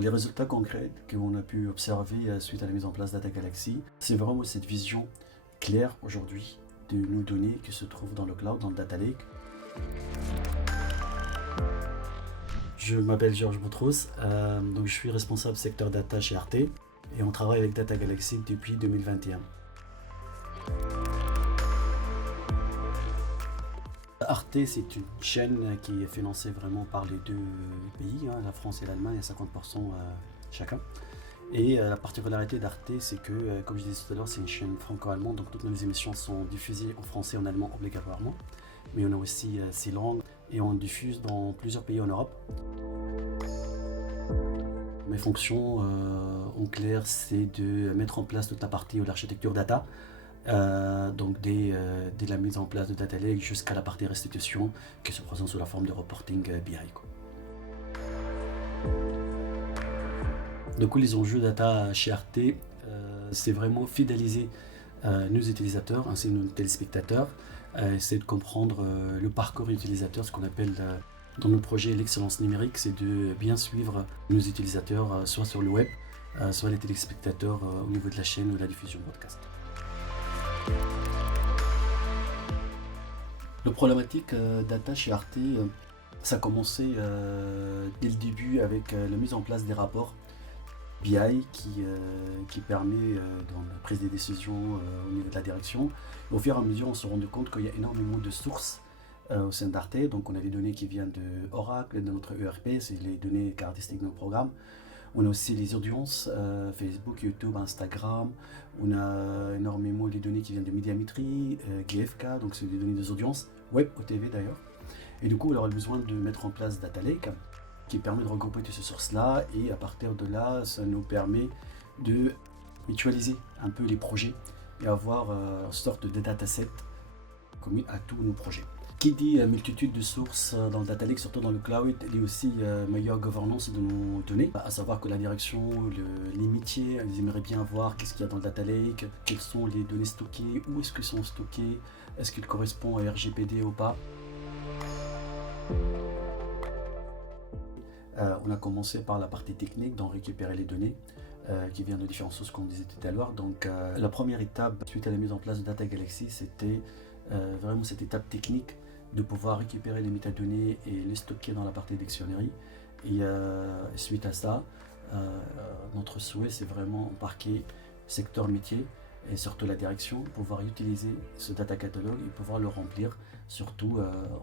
Les résultats concrets qu'on a pu observer suite à la mise en place Data Galaxy, c'est vraiment cette vision claire aujourd'hui de nos données qui se trouvent dans le cloud, dans le Data Lake. Je m'appelle Georges Boutros, donc je suis responsable secteur data chez Arte et on travaille avec Data Galaxy depuis 2021. Arte, c'est une chaîne qui est financée vraiment par les deux pays, la France et l'Allemagne, à 50% chacun. Et la particularité d'Arte, c'est que, comme je disais tout à l'heure, c'est une chaîne franco-allemande, donc toutes nos émissions sont diffusées en français et en allemand obligatoirement. Mais on a aussi 6 langues et on diffuse dans plusieurs pays en Europe. Mes fonctions, en clair, c'est de mettre en place toute la partie de l'architecture data, donc dès la mise en place de Data Lake jusqu'à la partie restitution qui se présente sous la forme de reporting BI. Du coup, les enjeux data chez Arte, c'est vraiment fidéliser nos utilisateurs ainsi que nos téléspectateurs, c'est de comprendre le parcours utilisateur, ce qu'on appelle dans nos projets l'excellence numérique, c'est de bien suivre nos utilisateurs, soit sur le web, soit les téléspectateurs au niveau de la chaîne ou de la diffusion podcast. La problématique data chez Arte, ça a commencé dès le début avec la mise en place des rapports BI qui permet dans la prise des décisions au niveau de la direction. Et au fur et à mesure, on se rend compte qu'il y a énormément de sources au sein d'Arte. Donc on a les données qui viennent de Oracle, de notre ERP, c'est les données caractéristiques de nos programmes. On a aussi les audiences, Facebook, YouTube, Instagram. On a énormément les données qui viennent de Médiamétrie, GFK, donc c'est des données des audiences, web ou TV d'ailleurs. Et du coup, on aura besoin de mettre en place Data Lake qui permet de regrouper toutes ces sources-là, et à partir de là, ça nous permet de mutualiser un peu les projets et avoir une sorte de dataset commun à tous nos projets. Qui dit multitude de sources dans le Data Lake, surtout dans le cloud, dit aussi meilleure gouvernance de nos données, à savoir que la direction, les métiers, ils aimeraient bien voir qu'est-ce qu'il y a dans le Data Lake, quelles sont les données stockées, où est-ce qu'elles sont stockées, est-ce qu'elles correspondent à RGPD ou pas. On a commencé par la partie technique, d'en récupérer les données qui viennent de différentes sources, comme on disait tout à l'heure. Donc la première étape suite à la mise en place de Data Galaxy, c'était vraiment cette étape technique de pouvoir récupérer les métadonnées et les stocker dans la partie dictionary. Et suite à ça, notre souhait, c'est vraiment embarquer secteur métier et surtout la direction, pouvoir utiliser ce data catalogue et pouvoir le remplir. Surtout,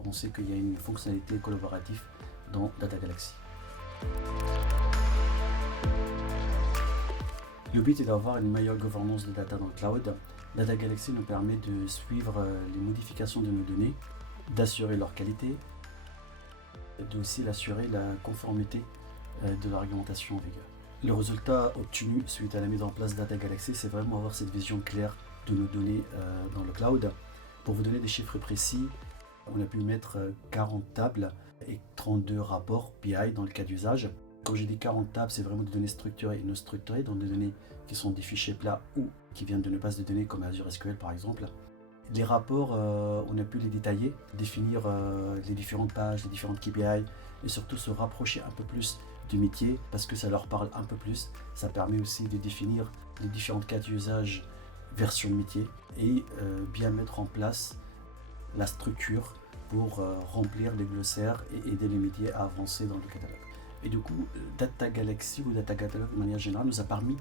on sait qu'il y a une fonctionnalité collaborative dans Data Galaxy. Le but est d'avoir une meilleure gouvernance de data dans le cloud. Data Galaxy nous permet de suivre les modifications de nos données, d'assurer leur qualité, aussi d'assurer la conformité de l'argumentation en vigueur. Le résultat obtenu suite à la mise en place de Data Galaxy, c'est vraiment avoir cette vision claire de nos données dans le cloud. Pour vous donner des chiffres précis, on a pu mettre 40 tables et 32 rapports BI dans le cas d'usage. Quand j'ai dit 40 tables, c'est vraiment des données structurées et non structurées, donc des données qui sont des fichiers plats ou qui viennent de nos bases de données comme Azure SQL par exemple. Les rapports, on a pu les détailler, définir les différentes pages, les différentes KPI et surtout se rapprocher un peu plus du métier parce que ça leur parle un peu plus. Ça permet aussi de définir les différents cas d'usage version métier et bien mettre en place la structure pour remplir les glossaires et aider les métiers à avancer dans le catalogue. Et du coup, Data Galaxy ou Data Catalogue de manière générale nous a permis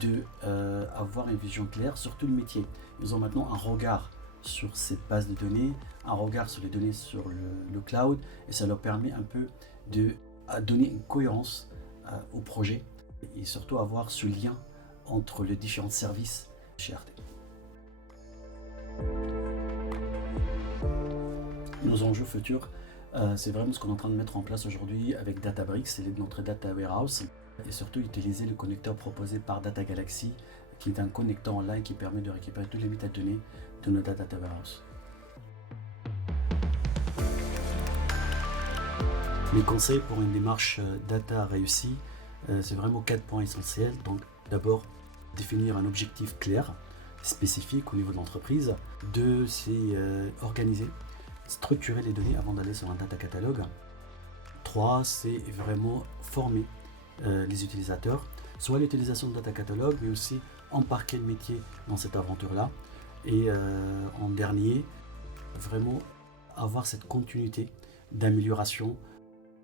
d'avoir une vision claire sur tout le métier. Ils ont maintenant un regard sur cette base de données, un regard sur les données sur le cloud, et ça leur permet un peu de donner une cohérence au projet et surtout avoir ce lien entre les différents services chez Arte. Nos enjeux futurs, c'est vraiment ce qu'on est en train de mettre en place aujourd'hui avec Databricks, c'est notre data warehouse, et surtout utiliser le connecteur proposé par Data Galaxy, qui est un connecteur online qui permet de récupérer toutes les métadonnées de nos data warehouse. Les conseils pour une démarche data réussie, c'est vraiment 4 points essentiels. Donc d'abord, définir un objectif clair, spécifique au niveau de l'entreprise. 2, c'est organiser, structurer les données avant d'aller sur un data catalogue. 3, c'est vraiment former les utilisateurs, soit l'utilisation de Data Catalog, mais aussi embarquer le métier dans cette aventure-là. Et en dernier, vraiment avoir cette continuité d'amélioration,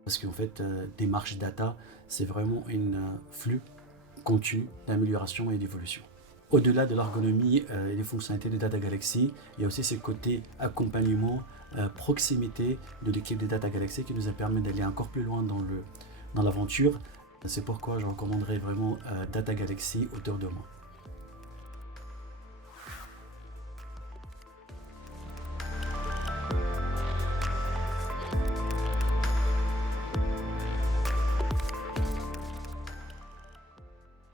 parce qu'en fait, démarche data, c'est vraiment un flux continu d'amélioration et d'évolution. Au-delà de l'ergonomie et des fonctionnalités de Data Galaxy, il y a aussi ce côté accompagnement, proximité de l'équipe de Data Galaxy qui nous a permis d'aller encore plus loin dans l'aventure. C'est pourquoi je recommanderais vraiment Data Galaxy autour de moi.